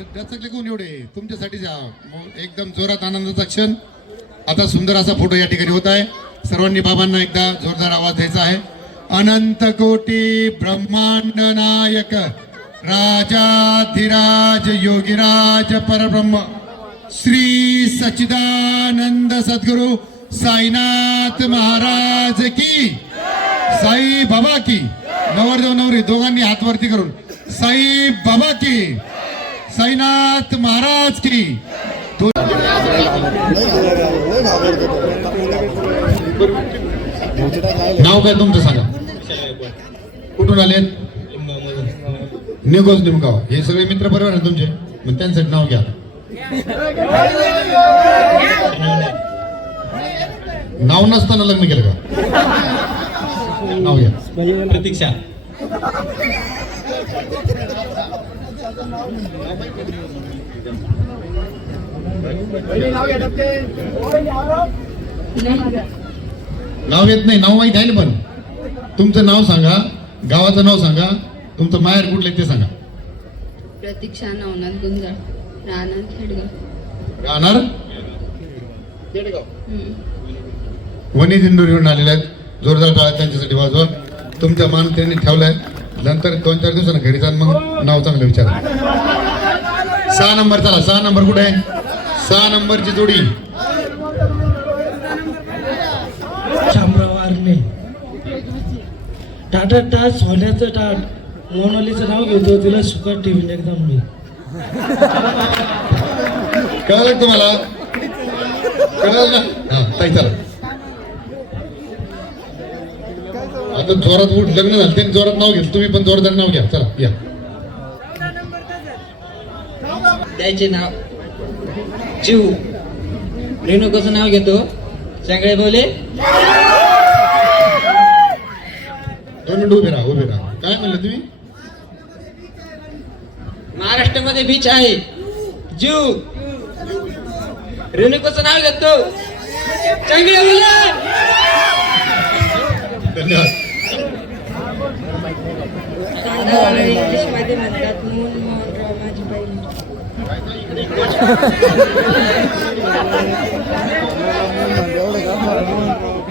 डचकले कोण एवढे. तुमच्यासाठी जा. मग एकदम जोरात आनंदाचा क्षण. आता सुंदर असा फोटो या ठिकाणी होत आहे. सर्वांनी बाबांना एकदा जोरदार आवाज द्यायचा आहे. अनंत कोटी ब्रह्मांड नायक. राजाधिराज योगीराज परब्रह्म. श्री सच्चिदानंद सद्गुरु साईनाथ महाराज की. साई बाबा की. नवरदेव नवरी दोघांनी हात वरती करून. साई बाबा की. साईनाथ महाराज की. नाव काय तुमचं सांगा? कुठून आले? निगोज निमगाव. हे सगळे मित्र बरोबर आहे तुमचे. मग त्यांचं नाव घ्या. नाव नसताना लग्न केलं का? नाव घ्या. प्रतीक्षा. नाव येत नाही नाव माहीत आहे ना पण. तुमचं नाव सांगा गावाचं नाव सांगा तुमचं माहेर कुठलं आहे ते सांगा. प्रतीक्षा नवनाथ गुंजाळ राहणार खेडगाव. राहणार. वनी दिंडोरीवरून आलेले आहेत जोरदार टाळ्या त्यांच्यासाठी वाजवा. तुमचा मान त्यांनी ठेवलाय. नंतर दोन चार दिवसांना घरी जाऊन मग नाव चांगलं विचारा. सहा नंबर चला सहा नंबर कुठे? आहे सहा नंबरची जोडी. शामराव आरणे टाटा टाच सोन्याचं टाट. मोनालीचं नाव घेतो तिला सुखात ठेवीन एकदम मी कळलं तुम्हाला? कळलं ना? हा ताई चला. आता जोरात उठ लग्न झालं त्यांनी जोरात नाव घेतलं. तुम्ही पण जोरदार नाव घ्या. चला या. त्याचे नाव. जीव. रेणुकाचं नाव घेतो? सगळे बोले? दोन मिनिट उभे राहा उभे राहा. काय म्हणलं तुम्ही? महाराष्ट्रामध्ये बीच आहे. जीव. रेणुकाचं नाव घेतो? चांगले बोले? धन्यवाद. इंग्लिशमध्ये म्हणतात मूल मोहनराव माझी बहीण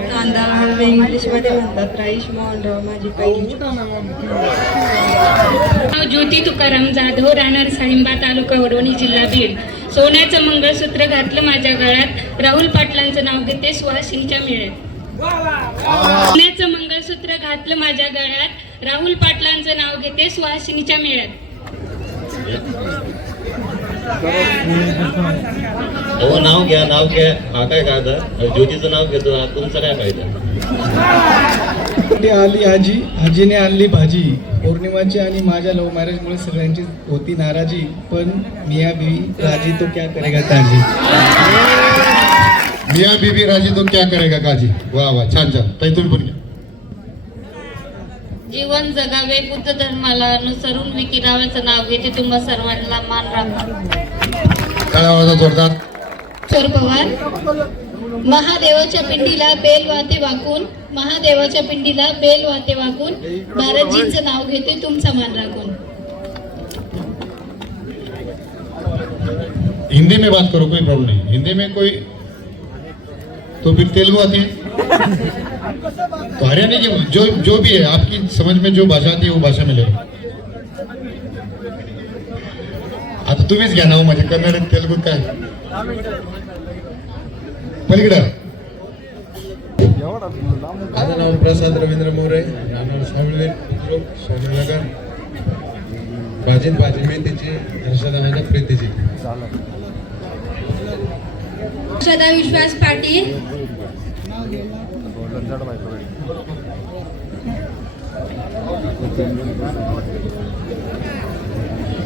कांदा इंग्लिशमध्ये म्हणतात राईश मोहनराव माझी बहीण ज्योती तुकाराम जाधव राहणार साहिंबा तालुका वडवणी जिल्हा बीड. सोन्याचं मंगळसूत्र घातलं माझ्या गळ्यात. राहुल पाटलांचं नाव घेते सुहासिनीच्या मिळ्यात. सोन्याचं मंगळसूत्र घातलं माझ्या गळ्यात. राहुल पाटलांचं नाव घेते सुहासिनीच्या मेळ्यात. अहो नाव घ्या नाव घ्या. हा काय कायदा ज्योतीचं नाव घेतो. हा तुमचा काय फायदा? ती आली आजी? आजीने आणली भाजी. पौर्णिमाची आणि माझ्या लव्ह मॅरेजमुळे सगळ्यांची होती नाराजी. पण मिया बी राजी तो क्या करेगा ताजी मिया बीबी राजी तो क्या करेगा काजी? वा वा छान छान. ताई तुम्ही पण घ्या. जीवन जगावे बुद्ध धर्माला अनुसरून विकिरावाचं नाव घेते. तुम्हा सर्वांना मान राखा. चोर पवार. महादेवाच्या पिंडीला बेल वाते वाकून महादेवाच्या पिंडीला बेल वाते वाकून महाराजींचं नाव घेते. तुमचा मान राखून. हिंदी में बात करो कोई प्रॉब्लम नहीं. हिंदी में कोई तो फिर तेलुगु आती है. तो हरियाणा की जो जो भी है आपकी समझ में जो भाषा आती है वो भाषा में ले. आता तुम्हीच घ्या ना हो माझे कन्नड आणि तेलुगू काय पलीकडं माझं नाव प्रसाद रवींद्र मोरे राहणार बुद्रुक सोनेनगर प्रीतीची सदा विश्वास पाटील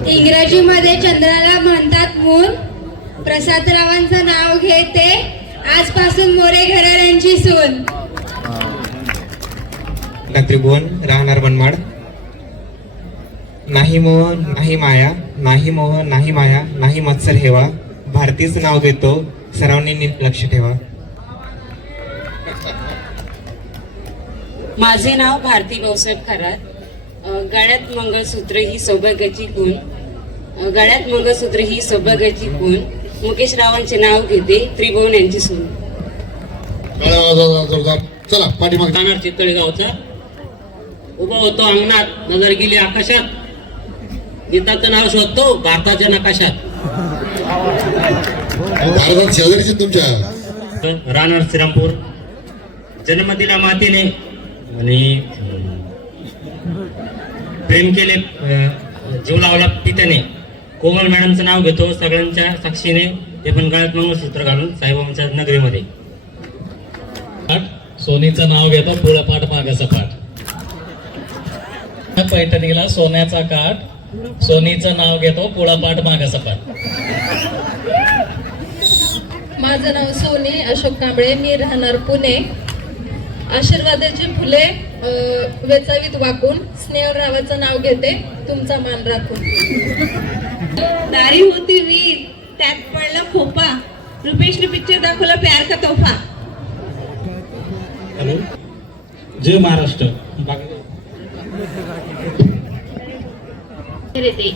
इंग्रजीमध्ये चंद्राला म्हणतात मून प्रसादरावांचं नाव घेते आजपासून मोरे घराण्यांची सून. त्रिभुवन राहणार मनमाड. नाही मोह नाही माया. नाही मोह नाही माया. नाही मत्सर हेवा. भारतीचं नाव घेतो. सर्वांनी लक्ष ठेवा. माझे नाव भारती भाऊसाहेब खरात. गळ्यात मंगळसूत्र ही सौभाग्याची गुण गळ्यात मंगळसूत्र ही सौभाग्याची खून मुकेश रावांचे नाव घेते त्रिभुवन यांची सून. चला पाठीमाग जाणार चितळी गावचा उभा होतो अंगणात नजर गेली आकाशात. गीताचं नाव शोधतो भारताच्या नकाशात. भारतात शेजारीचे तुमच्या. राहणार श्रीरामपूर. जन्म दिला मातेने आणि प्रेम केले जीव लावला पित्याने. कोमल मॅडमचं नाव घेतो सगळ्यांच्या साक्षीने. ते पण गळ्यात मंगळसूत्र घालून साईबाबांच्या नगरीमध्ये. सोनीचं नाव घेतो पुढं पाठ मागाचा पाठ पैठणीला सोन्याचा काठ सोनीचं नाव घेतो पुढं पाठ मागाचा पाठ माझं नाव सोनी अशोक कांबळे मी राहणार पुणे. आशीर्वादाची फुले वेचावीत वाकून. स्नेहरावाचं नाव घेते तुमचा मान राखून. दारी होती वीर त्यात पडला खोपा. रुपेशने पिक्चर दाखवला प्यार का तोफा? जय महाराष्ट्र. येते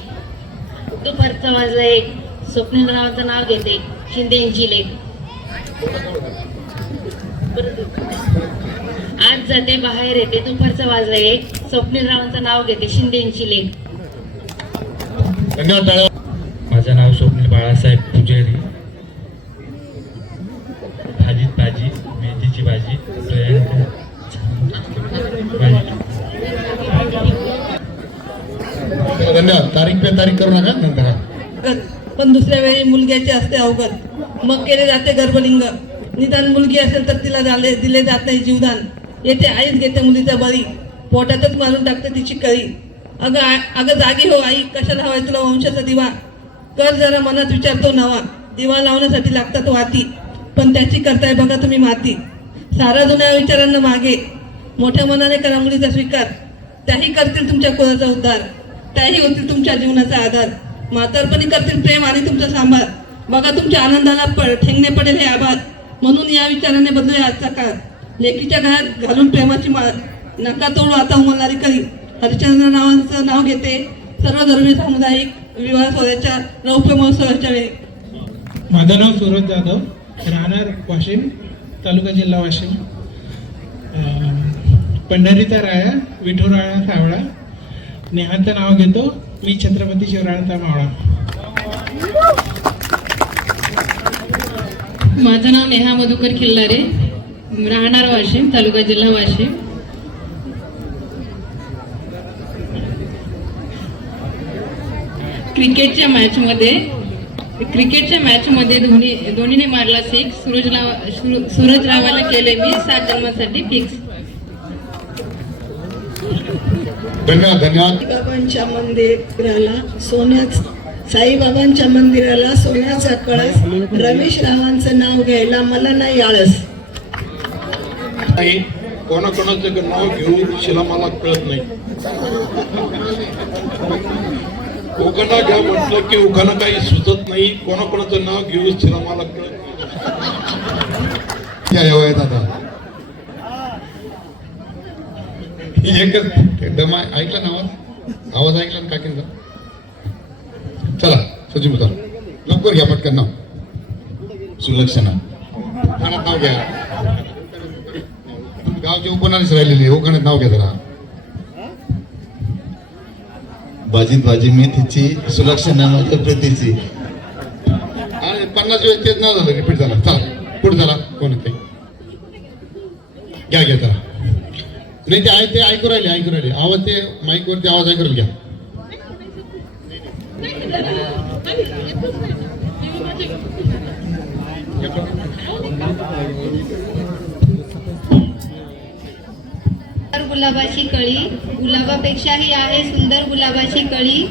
दुपारचा वाजला एक. स्वप्नील रावाचं नाव घेते शिंदेची लेख. जाते बाहेर येते. दुपारचा वाजला एक. स्वप्नील रावांचं नाव घेते शिंदेची लेख. धन्यवाद माझं नाव स्वप्नील बाळासाहेब पुजारी. भाजीत भाजी मेथीची भाजी धन्यवाद. तारीख पे तारीख करू नका? नंतर. पण दुसऱ्या वेळी मुलग्याचे असते अवगत मग केले जाते गर्भलिंग. निदान मुलगी असेल तर तिला झाले दिले जात नाही जीवदान. येते आईच घेते मुलीचा बळी. पोटातच मारून टाकते तिची कळी. अगं आ- अगं जागी हो आई. कशाला हवाय तुला वंशाचा दिवा? कर जरा मनात विचारतो नवा. दिवा लावण्यासाठी लागतात वाती पण त्याची करताय बघा तुम्ही माती. सारा जुन्या विचारांना मागे. मोठ्या मनाने करा मुलीचा स्वीकार. त्याही करतील तुमच्या कुळाचा उद्धार. त्याही होतील तुमच्या जीवनाचा आधार. म्हातारपणी करतील प्रेम आणि तुमचा सांभार बघा तुमच्या आनंदाला प ठेंगणे पडेल हे आभार. म्हणून या विचाराने बदलूया आजचा काळ. लेकीच्या घरात घालून प्रेमाची माळ नका तोडू आता उमलणारी करी हरिचंद्र नावाचं नाव घेते. सर्व धर्मीय सामुदायिक विवाह सोहळ्याच्या रौप्य महोत्सवाच्या वेळी. माझं नाव सूरज जाधव राहणार वाशिम तालुका जिल्हा वाशिम. पंढरीचा राया विठुराया सावळा. नेहाचं नाव घेतो मी छत्रपती शिवरायांचा मावळा. माझं नाव नेहा मधुकर खिल्लारे. राहणार वाशिम तालुका जिल्हा वाशिम. क्रिकेटच्या मॅचमध्ये क्रिकेटच्या मॅचमध्ये धोनी धोनीने मारला सिक्स सूरजला सुर- सूरज रावाला केले मी सात जन्मासाठी फिक्स धन्यवाद धन्यवाद. साईबाबांच्या मंदिराला सोन्याच साईबाबांच्या मंदिराला सोन्याचा कळस रमेश रावांचं नाव घ्यायला मला नाही आळस. नाही कोणाकोणाचं नाव घेऊ शिला मला कळत नाही. उखाना घ्या म्हटलं की उखाना काही सुचत नाही. कोणाकोणाचं नाव घेऊ शिला मला कळत नाही. या दादा एकच दमा ऐकला ना आवाज? आवाज ऐकला ना काकींचा? चला सचिन उतर लवकर घ्या पटकन नाव. सुलक्षणा. नाव घ्या. गावचे उपनारीच राहिलेली उखाण्यात नाव घ्या जरा. भाजीत भाजी मेथीची सुलक्षणा माझ्या प्रीतीची. आणि पन्नास वेळेस तेच नाव झालं रिपीट झालं. चला पुढे झाला कोण आहे ते? घ्या घ्या चला नाही ते ऐक ते ऐकू राहिले ऐकू राहिले. आवाज ते माईकवरती आवाज ऐकू राहिले घ्या. सुंदर गुलाबाची कळी. गुलाबापेक्षाही आहे सुंदर गुलाबाची कळी.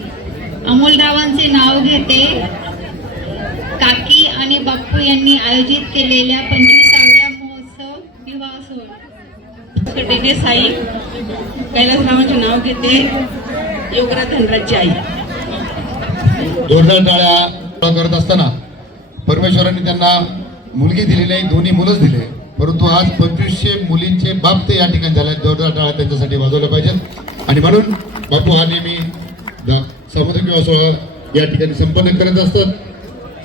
अमोलरावांचे नाव घेते. काकी आणि बाप्पू यांनी आयोजित केलेल्या पंचवीसाव्या महोत्सव विवाह सोहळा. कटेने साई कैलासरावांचे नाव घेते. योगराज धनराजची आई. जोरदार टाळ्या करत असताना परमेश्वरांनी त्यांना मुलगी दिली नाही दोन्ही मुलंच दिले. परंतु आज पंचवीसशे मुलींचे बाप ते या ठिकाणी झाले जोरदार टाळ्या त्यांच्यासाठी वाजवल्या पाहिजेत. आणि म्हणून बापू हा नेहमी समुद्र किंवा सोहळा या ठिकाणी संपन्न करत असतात.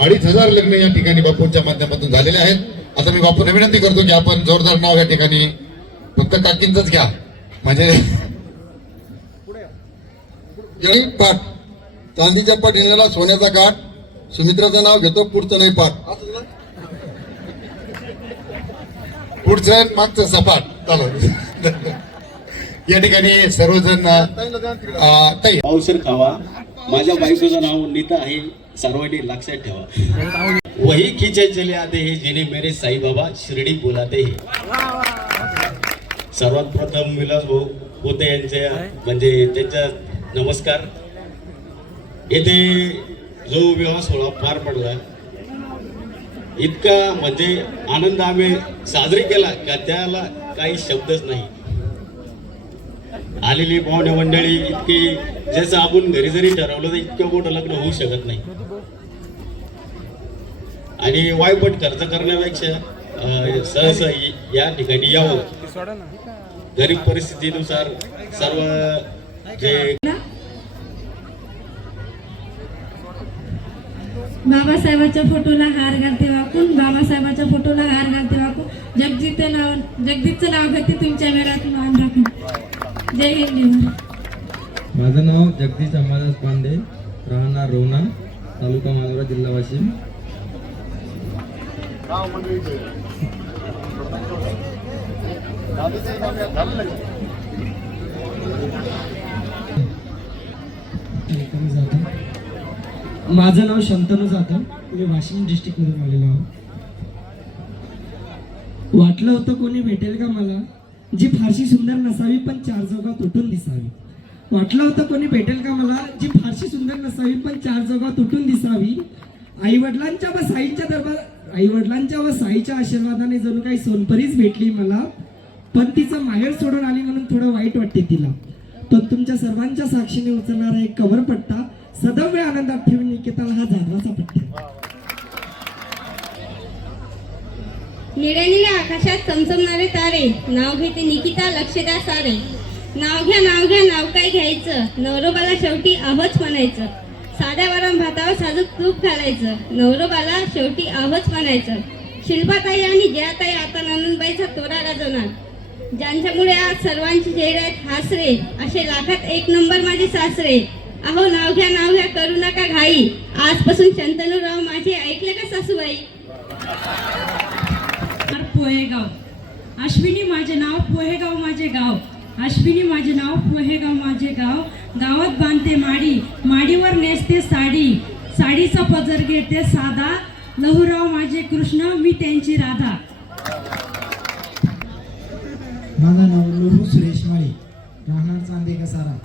अडीच हजार लग्न या ठिकाणी बापूंच्या माध्यमातून झालेले आहेत. आता मी बापूंना विनंती करतो की आपण जोरदार नाव या ठिकाणी फक्त काकींचंच घ्या. म्हणजे पाठ चांदीच्या पटिण्याला सोन्याचा काठ सुमित्राचं नाव घेतो पुढचं नाही पाठ पुढचं मागचा मागचं सपाट. चालू. या ठिकाणी सर्वजण ताई. पावसर खावा. माझ्या बायकोचं नाव नीता आहे. सर्वांनी लक्षात ठेवा. वही खिचे चले आते हे जिने मेरे साईबाबा शिर्डी बोलाते हे. सर्वात प्रथम विलास भाऊ होते यांचे म्हणजे त्यांच्या नमस्कार. येथे जो विवाह सोहळा पार पडला इतका म्हणजे आनंद आम्ही साजरी केला का त्याला काही शब्दच नाही. आलेली पाहुणे मंडळी इतकी जसं आपण घरी जरी ठरवलं तर इतकं मोठं लग्न होऊ शकत नाही. आणि वायपट खर्च करण्यापेक्षा सहसा या ठिकाणी यावं. गरीब परिस्थितीनुसार सर्व जे बाबासाहेबाच्या फोटोला हार घालते वाकून बाबासाहेबाच्या फोटोला हार घालते वाकून. जगजीतचं नाव जगदीतचं नाव घेते तुमच्या वेळात मान राखून. जय हिंद. माझं नाव जगदीश अंबादास पांडे राहणार रोना तालुका मानोरा जिल्हा वाशिम. माझं नाव शंतनू जाधव. मी वाशिम डिस्ट्रिक्टमधून आलेलो आहोत वाटलं होतं कोणी भेटेल का मला? जी फारशी सुंदर नसावी पण चार चौकात उठून दिसावी. वाटलं होतं कोणी भेटेल का मला? जी फारशी सुंदर नसावी पण चार चौकात उठून दिसावी. आई वडिलांच्या व साईच्या दरबार आई वडिलांच्या व साईच्या आशीर्वादाने जणू काही सोनपरीच भेटली मला पण तिचं माहेर सोडून आली म्हणून थोडं वाईट वाटते तिला. पण तुमच्या सर्वांच्या साक्षीने उचलणारा एक कवरपट्टा पट्टा सदैव आनंदात ठेवून निकेतन हा जाधवाचा पट्टा निळ्या निळ्या आकाशात चमचमणारे तारे. नाव घेते निकिता लक्षदा सारे. नाव घ्या नाव घ्या नाव काय घ्यायचं? नवरोबाला शेवटी आहोच म्हणायचं. साध्या वरण भातावर साधू तूप घालायचं. नवरोबाला शेवटी आहोच म्हणायचं. शिल्पाताई आणि जयाताई आता नंदबाईचा तोरा गाजवणार ज्यांच्यामुळे आज सर्वांची चेहरे आहेत हासरे असे लाखात एक नंबर माझे सासरे. अहो नाव घ्या नाव घ्या करू नका घाई. आजपासून शंतनूराव माझे ऐकले का सासूबाई? पोहेगाव. अश्विनी माझे नाव पोहेगाव माझे गाव. अश्विनी माझे नाव पोहेगाव माझे गाव. गावात बांधते माडी. माडीवर नेसते साडी. साडीचा पदर घेते साधा. लहुराव माझे कृष्ण मी त्यांची राधा. माझं नाव लोहू सुरेश माळी. राहणार चांदे कसारा.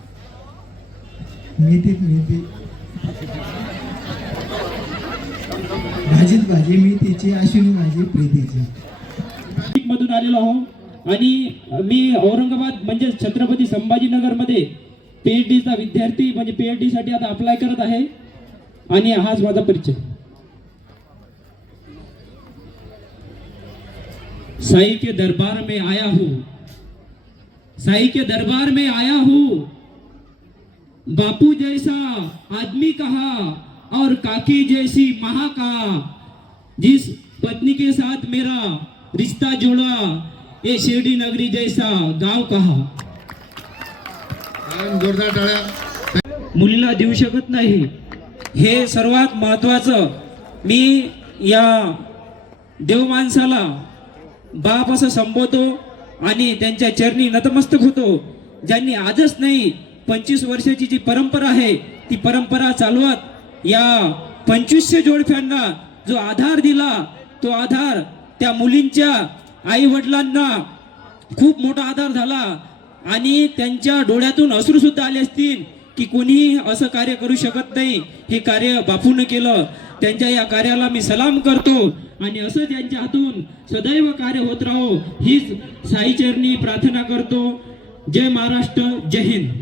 मेथीत मेथी भाजीत भाजी मेथीची अश्विनी भाजी प्रीतीची. मधून आलेलो आहो आणि मी औरंगाबाद म्हणजे छत्रपती संभाजीनगरमध्ये पीएच डीचा विद्यार्थी म्हणजे पीएच डी साठी आता अप्लाय करत आहे. आणि हाच माझा परिचय. साई के दरबार में आया हूँ. साई के दरबार में आया हूँ. बापू जैसा आदमी कहा और काकी जैसी महा कहा। जिस पत्नी के साथ मेरा रिश्ता जोड़ा ये शिरडी नगरी जैसा गांव कहा। मुलीला देऊ शकत नाही. हे सर्वात महत्वाचं मी या देव माणसाला बाप असं संबोधतो आणि त्यांच्या चरणी नतमस्तक होतो. ज्यांनी आजच नाही पंचवीस वर्षाची जी परंपरा आहे ती परंपरा चालवत या पंचवीसशे जोडप्यांना जो आधार दिला तो आधार त्या मुलींच्या आई वडिलांना खूप मोठा आधार झाला. आणि त्यांच्या डोळ्यातून अश्रू सुद्धा आले असतील की कोणीही असं कार्य करू शकत नाही. हे कार्य बापून केलं. त्यांच्या या कार्याला मी सलाम करतो. आणि असं त्यांच्या हातून सदैव कार्य होत राहो हीच साईचरणी प्रार्थना करतो. जय महाराष्ट्र जय हिंद.